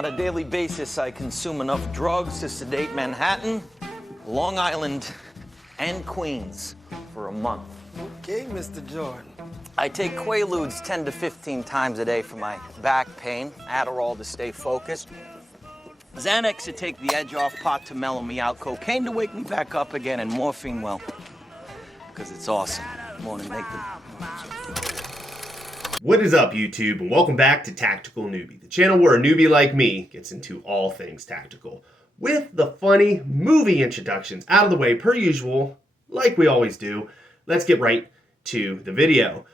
On a daily basis, I consume enough drugs to sedate Manhattan, Long Island, and Queens for a month. Okay, Mr. Jordan. I take Quaaludes 10 to 15 times a day for my back pain, Adderall to stay focused, Xanax to take the edge off, pot to mellow me out, cocaine to wake me back up again, and morphine, well, because it's awesome. More to make them. What is up, YouTube, and welcome back to Tactical Newbie, the channel where a newbie like me gets into all things tactical. With the funny movie introductions out of the way per usual, like we always do, let's get right to the video.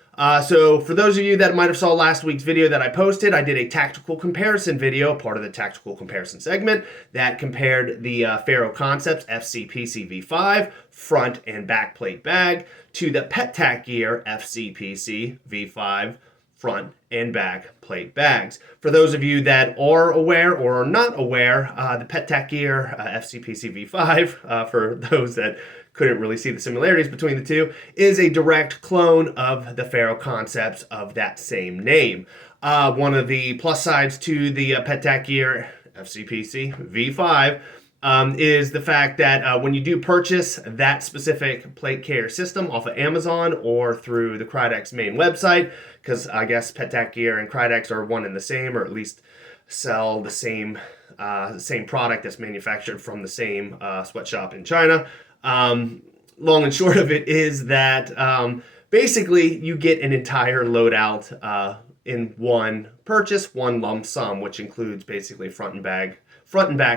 So for those of you that might have saw last week's video that I posted, I did a tactical comparison video, part of the tactical comparison segment, that compared the Ferro Concepts FCPC V5 front and back plate bag to the PETAC Gear FCPC V5 front and back plate bags. For those of you that are aware or are not aware, the PETAC Gear FCPC V5, for those that couldn't really see the similarities between the two, is a direct clone of the Ferro Concepts of that same name. One of the plus sides to the PETAC Gear FCPC V5 is the fact that when you do purchase that specific plate carrier system off of Amazon or through the Krydex main website, because I guess PETAC Gear and Krydex are one and the same, or at least sell the same product that's manufactured from the same sweatshop in China. Long and short of it is that basically you get an entire loadout in one purchase, one lump sum, which includes basically front and back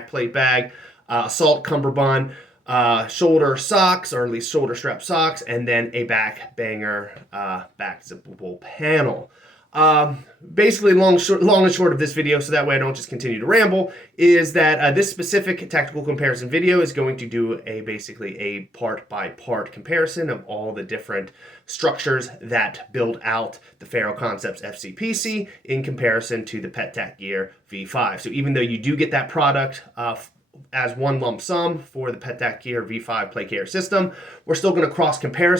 plate bag, assault cummerbund, shoulder socks, or at least shoulder strap socks, and then a back banger back zippable panel. Basically, long and short of this video, so that way I don't just continue to ramble, is that this specific tactical comparison video is going to do basically a part-by-part comparison of all the different structures that build out the Ferro Concepts FCPC in comparison to the PETAC Gear V5. So even though you do get that product as one lump sum for the PETAC Gear V5 plate carrier system, we're still going to compare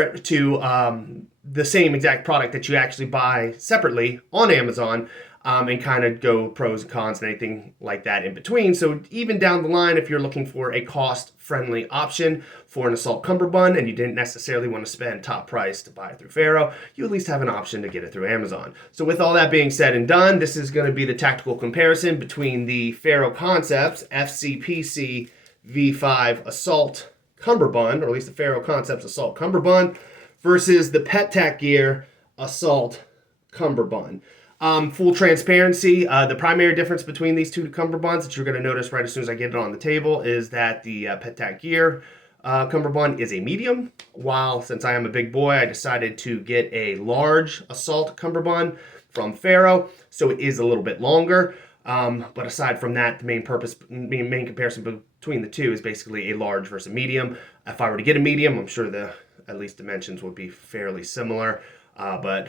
it to the same exact product that you actually buy separately on Amazon, and kind of go pros and cons and anything like that in between. So even down the line, if you're looking for a cost-friendly option for an assault cummerbund and you didn't necessarily want to spend top price to buy it through Ferro, you at least have an option to get it through Amazon. So with all that being said and done, this is going to be the tactical comparison between the Ferro Concepts FCPC V5 Assault Cumberbund, or at least the Ferro Concepts Assault Cumberbund, versus the PETAC Gear Assault Cumberbund. Full transparency, the primary difference between these two cummerbunds that you're going to notice right as soon as I get it on the table is that the PETAC Gear cummerbund is a medium, while since I am a big boy, I decided to get a large assault cummerbund from Ferro, so it is a little bit longer. But aside from that, the main comparison between the two is basically a large versus a medium. If I were to get a medium, I'm sure at least dimensions would be fairly similar, but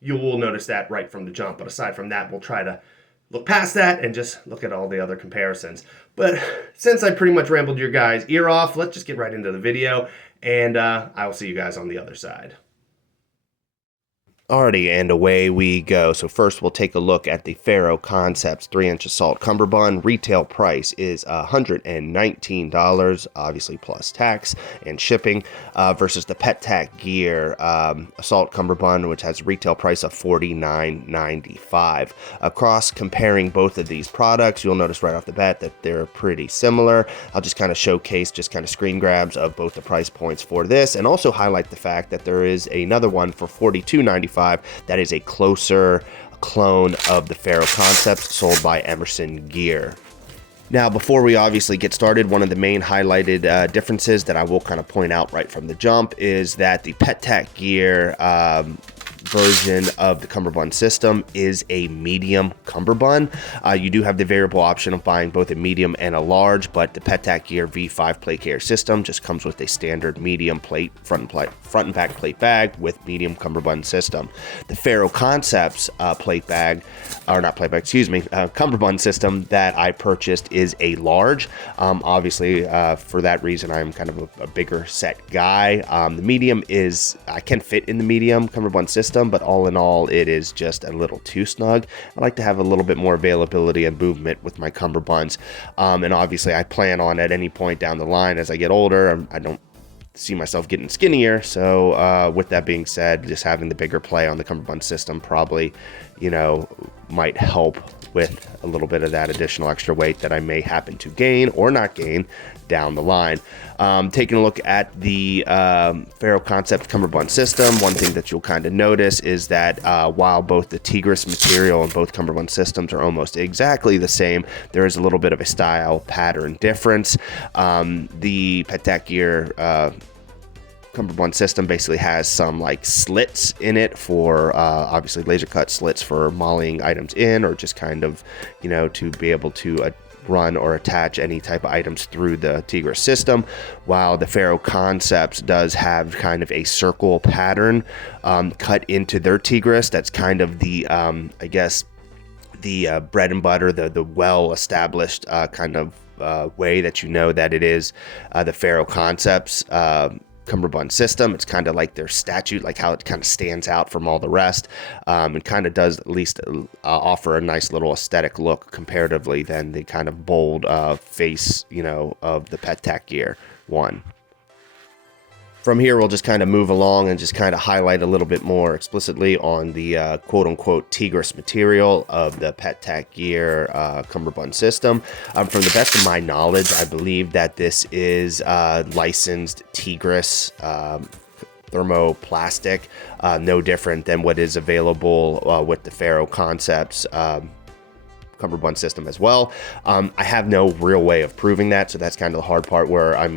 you will notice that right from the jump. But aside from that, we'll try to look past that and just look at all the other comparisons. But since I pretty much rambled your guys' ear off, let's just get right into the video, and I will see you guys on the other side. Alrighty, and away we go. So first we'll take a look at the Ferro Concepts 3-inch Assault Cumberbund. Retail price is $119, obviously plus tax and shipping, versus the PETAC Gear Assault Cumberbund, which has a retail price of $49.95. Across comparing both of these products, you'll notice right off the bat that they're pretty similar. I'll just kind of showcase screen grabs of both the price points for this, and also highlight the fact that there is another one for $42.95 that is a closer clone of the Ferro Concepts sold by Emersongear. Now, before we obviously get started, one of the main highlighted differences that I will kind of point out right from the jump is that the PETAC Gear version of the cummerbund system is a medium cummerbund. You do have the variable option of buying both a medium and a large, but the PETAC Gear V5 plate carrier system just comes with a standard medium plate front and back plate bag with medium cummerbund system. The Ferro Concepts cummerbund system that I purchased is a large. Obviously, for that reason, I'm kind of a bigger set guy. The medium I can fit in the medium cummerbund system, system, but all in all, it is just a little too snug. I like to have a little bit more availability and movement with my Cumberbunds. And obviously I plan on at any point down the line as I get older, I don't see myself getting skinnier. So with that being said, just having the bigger play on the Cumberbund system probably, might help with a little bit of that additional extra weight that I may happen to gain or not gain down the line. Taking a look at the Ferro Concept Cumberbund system, one thing that you'll kind of notice is that while both the Tigris material and both Cumberbund systems are almost exactly the same, there is a little bit of a style pattern difference. The PETAC gear Cumberbund system basically has some like slits in it for obviously laser cut slits for mollying items in, or just kind of to be able to run or attach any type of items through the Tigris system, while the Ferro Concepts does have kind of a circle pattern cut into their Tigris. That's kind of the I guess the bread and butter, the well established kind of way that that it is the Ferro Concepts Cumberbund system. It's kind of like their statute, like how it kind of stands out from all the rest, and kind of does at least offer a nice little aesthetic look comparatively than the kind of bold face, of the PETAC gear one. From here, we'll just kind of move along and just kind of highlight a little bit more explicitly on the quote-unquote Tigris material of the PETAC gear Cumberbund system. From the best of my knowledge, I believe that this is licensed Tigris thermoplastic, no different than what is available with the Ferro Concepts Cumberbund system as well. I have no real way of proving that, so that's kind of the hard part where, I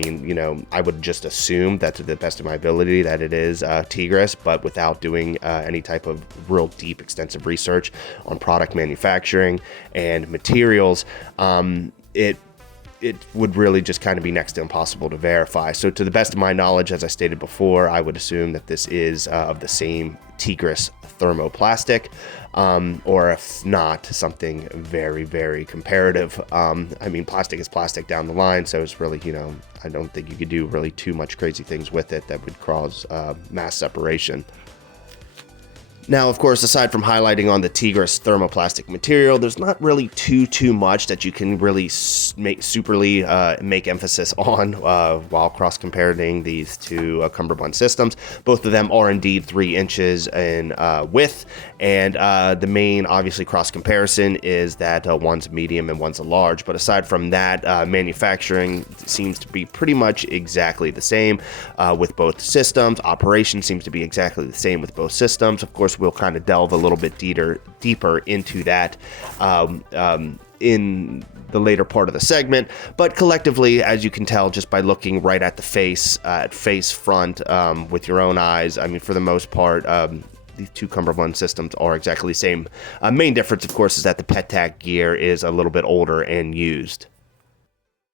would just assume that to the best of my ability that it is Tigris, but without doing any type of real deep, extensive research on product manufacturing and materials, it would really just kind of be next to impossible to verify. So to the best of my knowledge, as I stated before, I would assume that this is of the same Tigris thermoplastic, or if not, something very, very comparative. Plastic is plastic down the line, so it's really, I don't think you could do really too much crazy things with it that would cause mass separation. Now, of course, aside from highlighting on the Tigris thermoplastic material, there's not really too much that you can really make emphasis on while cross-comparing these two Cumberbund systems. Both of them are indeed 3 inches in width, and the main, obviously, cross-comparison is that one's medium and one's a large. But aside from that, manufacturing seems to be pretty much exactly the same with both systems. Operation seems to be exactly the same with both systems. Of course, we'll kind of delve a little bit deeper into that in the later part of the segment, but collectively, as you can tell just by looking right at the face front with your own eyes, for the most part, these two Cumberbund systems are exactly the same. Main difference, of course, is that the PETAC gear is a little bit older and used.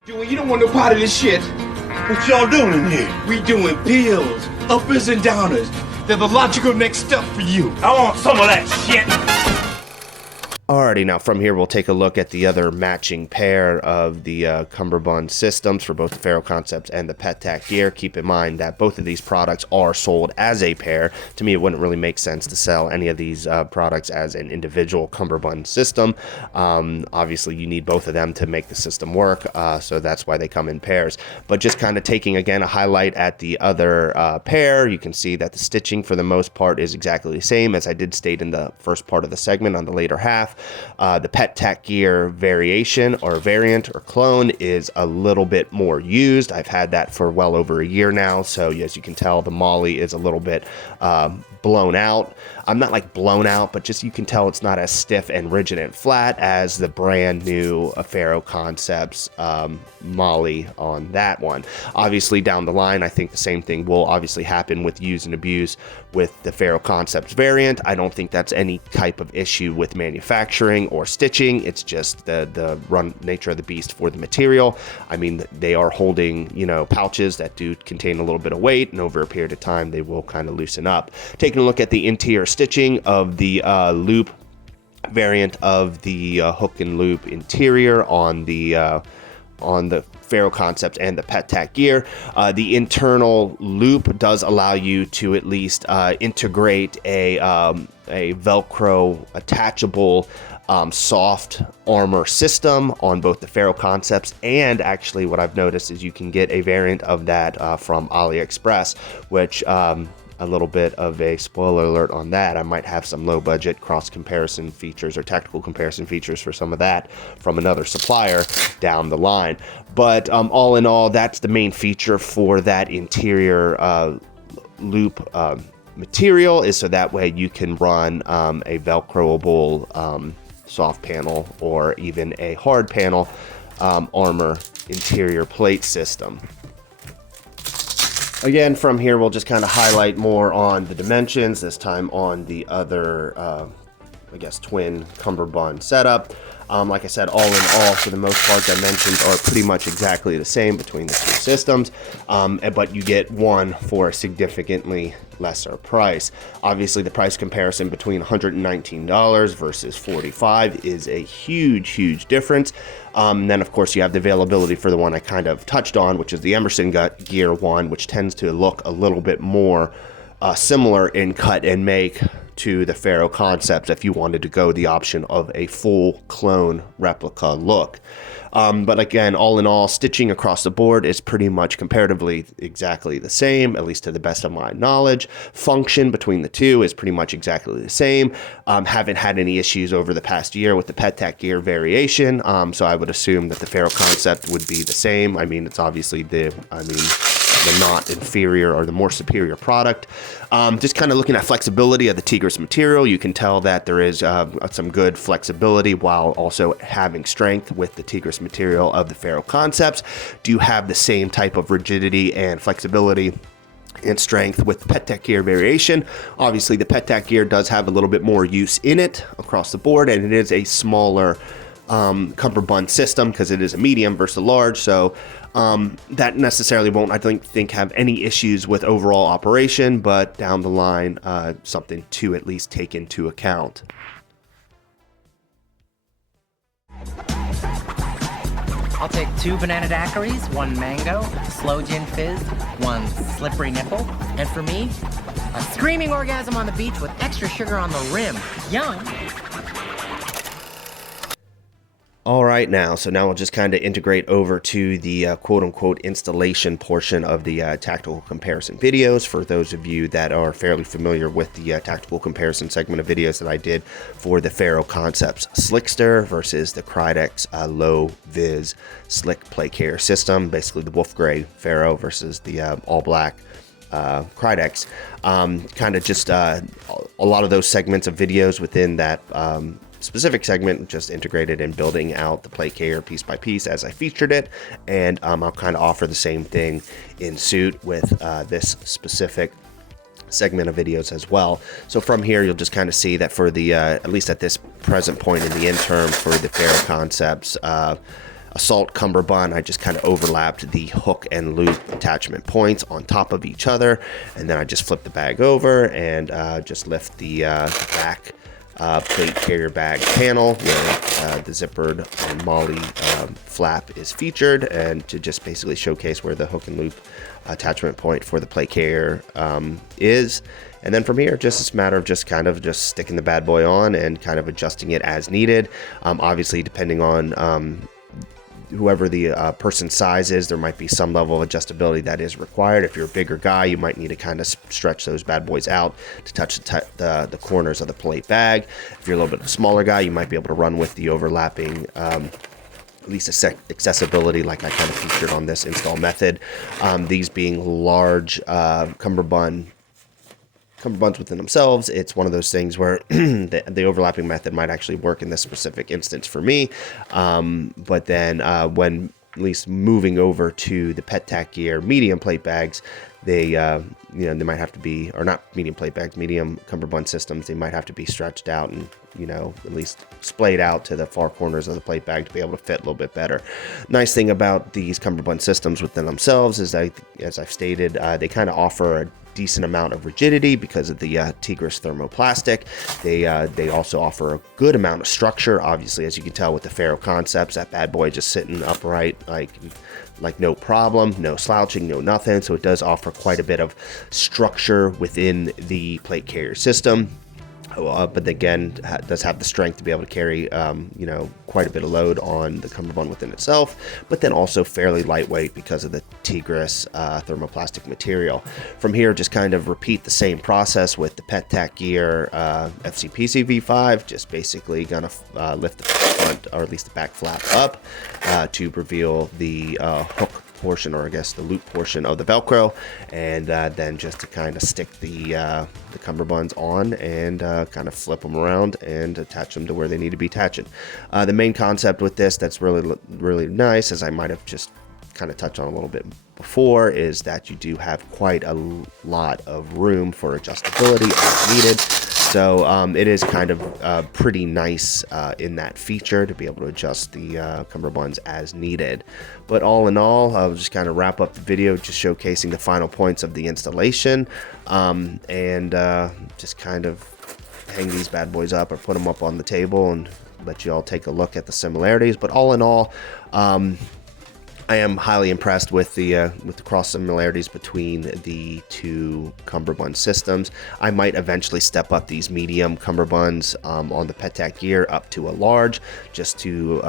You don't want no part of this shit. What y'all doing in here? We doing pills, uppers and downers. They're the logical next step for you. I want some of that shit. Alrighty, now from here we'll take a look at the other matching pair of the Cumberbund systems for both the Ferro Concepts and the PETAC gear. Keep in mind that both of these products are sold as a pair. To me, it wouldn't really make sense to sell any of these products as an individual Cumberbund system. Obviously, you need both of them to make the system work, so that's why they come in pairs. But just kind of taking, again, a highlight at the other pair, you can see that the stitching for the most part is exactly the same, as I did state in the first part of the segment on the later half. The PETAC gear variation or variant or clone is a little bit more used. I've had that for well over a year now, so as you can tell, the molly is a little bit blown out. I'm not like blown out, but just you can tell it's not as stiff and rigid and flat as the brand new Ferro Concepts molly on that one. Obviously, down the line, I think the same thing will obviously happen with use and abuse with the Ferro Concepts variant. I don't think that's any type of issue with manufacturing or stitching. It's just the run nature of the beast for the material. They are holding, pouches that do contain a little bit of weight, and over a period of time, they will kind of loosen up. Taking a look at the interior stitching of the loop variant of the hook and loop interior on the on the Ferro Concept and the PETAC gear. The internal loop does allow you to at least integrate a Velcro attachable soft armor system on both the Ferro Concepts, and actually what I've noticed is you can get a variant of that from AliExpress, which a little bit of a spoiler alert on that. I might have some low budget cross comparison features or tactical comparison features for some of that from another supplier down the line. But all in all, that's the main feature for that interior loop material, is so that way you can run a Velcroable soft panel or even a hard panel armor interior plate system. Again, from here, we'll just kind of highlight more on the dimensions, this time on the other, I guess, twin Cumberbund setup. Like I said, all in all, for the most part, dimensions are pretty much exactly the same between the two systems, but you get one for a significantly lesser price. Obviously, the price comparison between $119 versus $45 is a huge difference. Then, of course, you have the availability for the one I kind of touched on, which is the Emersongear one, which tends to look a little bit more similar in cut and make to the Ferro Concepts if you wanted to go the option of a full clone replica look. But again, all in all, stitching across the board is pretty much comparatively exactly the same, at least to the best of my knowledge. Function between the two is pretty much exactly the same. Haven't had any issues over the past year with the PETAC gear variation, so I would assume that the Ferro Concept would be the same. I mean, it's obviously the not inferior or the more superior product. Just kind of looking at flexibility of the Tigris material, you can tell that there is some good flexibility while also having strength with the Tigris material of the Ferro Concepts. Do you have the same type of rigidity and flexibility and strength with the PETAC gear variation? Obviously, the PETAC gear does have a little bit more use in it across the board, and it is a smaller Cumberbund system because it is a medium versus a large, so that necessarily won't, I don't think, have any issues with overall operation, but down the line, something to at least take into account. I'll take 2 banana daiquiris, 1 mango, slow gin fizz, 1 slippery nipple, and for me, a screaming orgasm on the beach with extra sugar on the rim. Yum! All right, now we'll just kind of integrate over to the quote-unquote installation portion of the tactical comparison videos. For those of you that are fairly familiar with the tactical comparison segment of videos that I did for the Ferro Concepts Slickster versus the Krydex low-vis slick plate carrier system, basically the wolf gray Ferro versus the all-black Krydex. Kind of just a lot of those segments of videos within that specific segment, just integrated and building out the plate carrier piece by piece as I featured it, and I'll kind of offer the same thing in suit with this specific segment of videos as well. So from here, you'll just kind of see that for the at least at this present point in the interim for the Ferro Concepts Assault Cumberbund, I just kind of overlapped the hook and loop attachment points on top of each other, and then I just flip the bag over and just lift the back plate carrier bag panel where the zippered Molly flap is featured, and to just basically showcase where the hook and loop attachment point for the plate carrier is. And then from here, just it's a matter of just kind of just sticking the bad boy on and kind of adjusting it as needed. Obviously, depending on whoever the person's size is, there might be some level of adjustability that is required. If you're a bigger guy, you might need to kind of stretch those bad boys out to touch the corners of the plate bag. If you're a little bit of a smaller guy, you might be able to run with the overlapping at least accessibility like I kind of featured on this install method. These being large Cumberbunds within themselves, it's one of those things where the overlapping method might actually work in this specific instance for me. But then when at least moving over to the PETAC gear medium plate bags, they they might have to be, or not medium plate bag, medium cumberbund systems, they might have to be stretched out and at least splayed out to the far corners of the plate bag to be able to fit a little bit better. Nice thing about these cumberbund systems within themselves is that, as I've stated, they kind of offer a decent amount of rigidity because of the Tigris thermoplastic. They also offer a good amount of structure. Obviously, as you can tell with the Ferro concepts, that bad boy just sitting upright like no problem, no slouching, no nothing. So it does offer quite a bit of structure within the plate carrier system. But again, does have the strength to be able to carry, quite a bit of load on the cummerbund within itself, but then also fairly lightweight because of the Tigris thermoplastic material. From here, just kind of repeat the same process with the PETAC gear FCPC V5, just basically gonna lift the front, or at least the back flap up to reveal the hook portion, or I guess the loop portion of the Velcro, and then just to kind of stick the cummerbunds on and kind of flip them around and attach them to where they need to be attaching. The main concept with this that's really nice, as I might have just kind of touched on a little bit before, is that you do have quite a lot of room for adjustability as needed. So it is kind of pretty nice in that feature to be able to adjust the cummerbunds as needed. But all in all, I'll just kind of wrap up the video just showcasing the final points of the installation, and just kind of hang these bad boys up or put them up on the table and let you all take a look at the similarities. But all in all, I am highly impressed with the cross similarities between the two cummerbund systems. I might eventually step up these medium cummerbunds on the PETAC gear up to a large, just to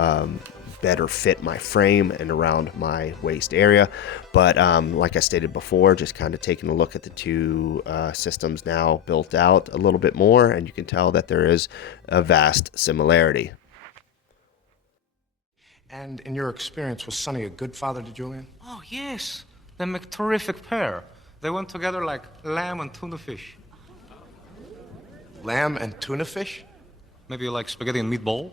better fit my frame and around my waist area. But like I stated before, just kind of taking a look at the two systems now built out a little bit more, and you can tell that there is a vast similarity. And in your experience, was Sonny a good father to Julian? Oh, yes. They make terrific pair. They went together like lamb and tuna fish. Lamb and tuna fish? Maybe you like spaghetti and meatball?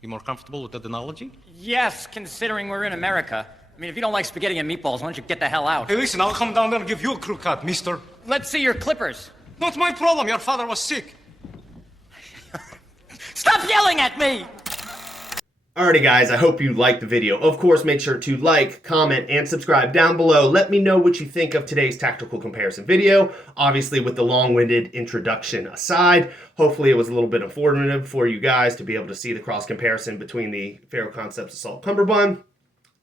You more comfortable with that analogy? Yes, considering we're in America. I mean, if you don't like spaghetti and meatballs, why don't you get the hell out? Hey, listen, I'll come down there and give you a crew cut, mister. Let's see your clippers. Not my problem. Your father was sick. Stop yelling at me! Alrighty guys, I hope you liked the video. Of course, make sure to like, comment, and subscribe down below. Let me know what you think of today's tactical comparison video. Obviously, with the long-winded introduction aside, hopefully it was a little bit informative for you guys to be able to see the cross comparison between the Ferro Concepts Assault Cumberbund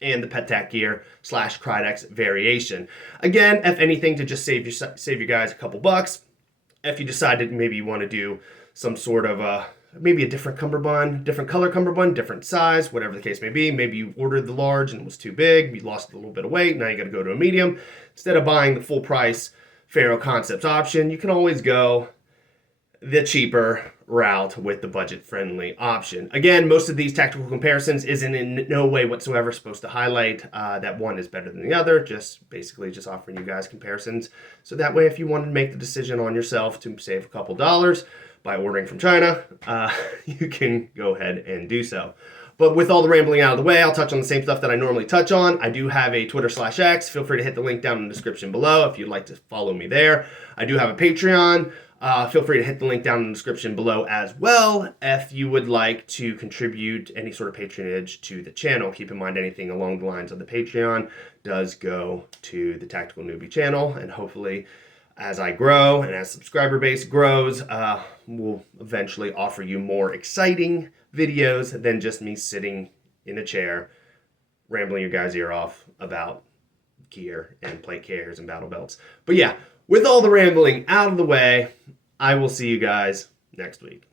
and the PETAC gear / Krydex variation. Again, if anything, to just save you guys a couple bucks, if you decided maybe you want to do some sort of maybe a different cummerbund, different color cummerbund, different size, whatever the case may be. Maybe you ordered the large and it was too big, you lost a little bit of weight, now you got to go to a medium. Instead of buying the full price Ferro Concepts option, you can always go the cheaper route with the budget-friendly option. Again, most of these tactical comparisons isn't in no way whatsoever supposed to highlight that one is better than the other, just basically just offering you guys comparisons. So that way, if you wanted to make the decision on yourself to save a couple dollars by ordering from China, you can go ahead and do so. But with all the rambling out of the way, I'll touch on the same stuff that I normally touch on. I do have a Twitter /X. Feel free to hit the link down in the description below if you'd like to follow me there. I do have a Patreon. Feel free to hit the link down in the description below as well if you would like to contribute any sort of patronage to the channel. Keep in mind, anything along the lines of the Patreon does go to the Tactical Newbie channel, and hopefully as I grow and as subscriber base grows, we'll eventually offer you more exciting videos than just me sitting in a chair rambling your guys' ear off about gear and plate carriers and battle belts. But yeah, with all the rambling out of the way, I will see you guys next week.